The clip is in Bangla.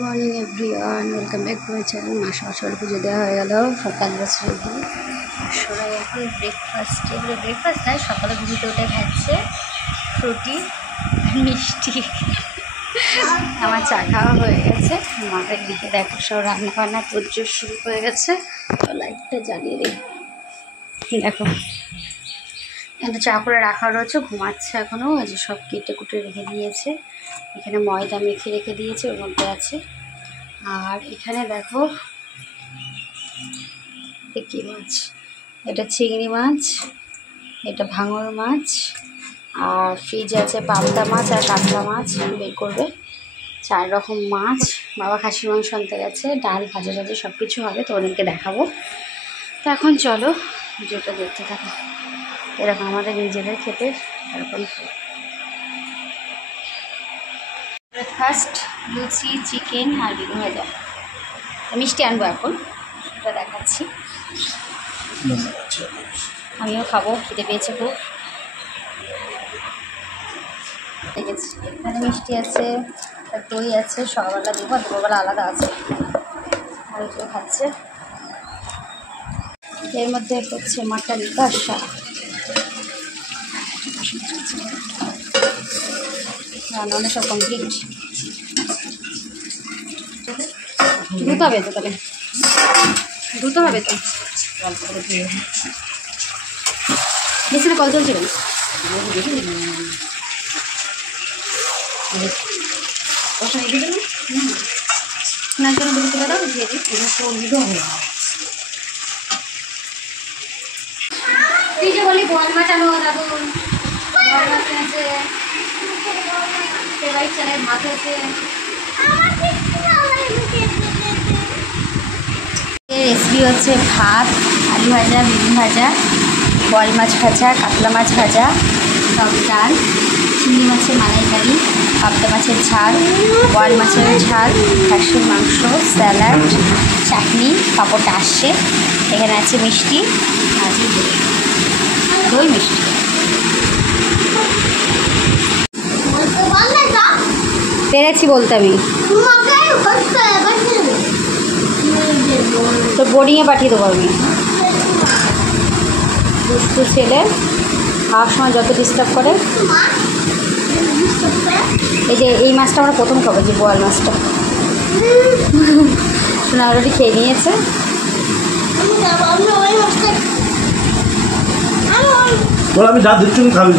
Morning everyone, welcome back to my channel. মাসের পুজো দেওয়া হয়ে গেল সকাল বছর দিয়ে। আর সবাই এখন ব্রেকফাস্ট নয়, সকালে ঘুমিতে উঠে খাচ্ছে ফ্রুটি মিষ্টি। আমার চা খাওয়া হয়ে গেছে। মায়ের দিকে দেখো সব রান্না বান্না প্রচুর শুরু হয়ে গেছে। লাইটটা জ্বালিয়ে দিই, দেখো এখানে চা করে রাখা রয়েছে, ঘুমাচ্ছে এখনও। আজ সব কেটে কুটে রেখে দিয়েছে। এখানে ময়দা মেখে রেখে দিয়েছে, ওর মধ্যে আছে। আর এখানে দেখো কী মাছ, এটা চিংড়ি মাছ, এটা ভাঙর মাছ, আর ফ্রিজে আছে পাবদা মাছ আর কাতলা মাছ বের করবে। 4 রকম মাছ। বাবা খাসির মাংস আনতে গেছে, ডাল ভাজা টাজা সব কিছু হবে, তো ওদেরকে দেখাবো। তো এখন চলো যেটা দেখতে থাকো। এরকম আমাদের নিজেদের খেতে এরকম ব্রেকফাস্ট, লুচি, চিকেন আর বেগুন ভাজা। মিষ্টি আনবো এখন, সেটা দেখাচ্ছি। আমিও খাবো, খেতে পেয়েছে খুব। দেখেছি এখানে মিষ্টি আছে, দই আছে, সকালবেলা দেবো আর দুপুরবেলা আলাদা আছে। আর কেউ খাচ্ছে। এর মধ্যে হচ্ছে মাটন কষা। রান্না সব কমপ্লিট। ধুতে হবে তো, তবে ধুতে হবে তো। বেশি কল চলছিল না, জন্য দুটো তুলে দাও, দিয়ে দিই। তুই যে বলি বল মাছ আনো দাদু, বল মাছ আছে, সেবাই চালের ভাত আছে। রেসিপি হচ্ছে ভাত, আলু ভাজা, বেগুন ভাজা, বল মাছ ভাজা, কাতলা মাছ ভাজা, টক ডাল, চিংড়ি মাছের মালাইকারি, পাবদা মাছের ঝাল, বল মাছের ঝাল, খাসির মাংস, স্যালাড, চাটনি, পাঁপড়টা আসছে। এখানে আছে মিষ্টি, আছে দই মিষ্টি। পেরেছি বলতে আমি তো বোর্ডিংয়ে পাঠিয়ে দেবো আমি। দুষ্টু ছেলে খাওয়ার সময় যত ডিস্টার্ব করে। এই যে এই মাছটা আমরা প্রথম খাবো, যে বোয়াল মাছটা। শোনা অলরেডি খেয়ে নিয়েছে। আমি যা দিচ্ছি খাবি।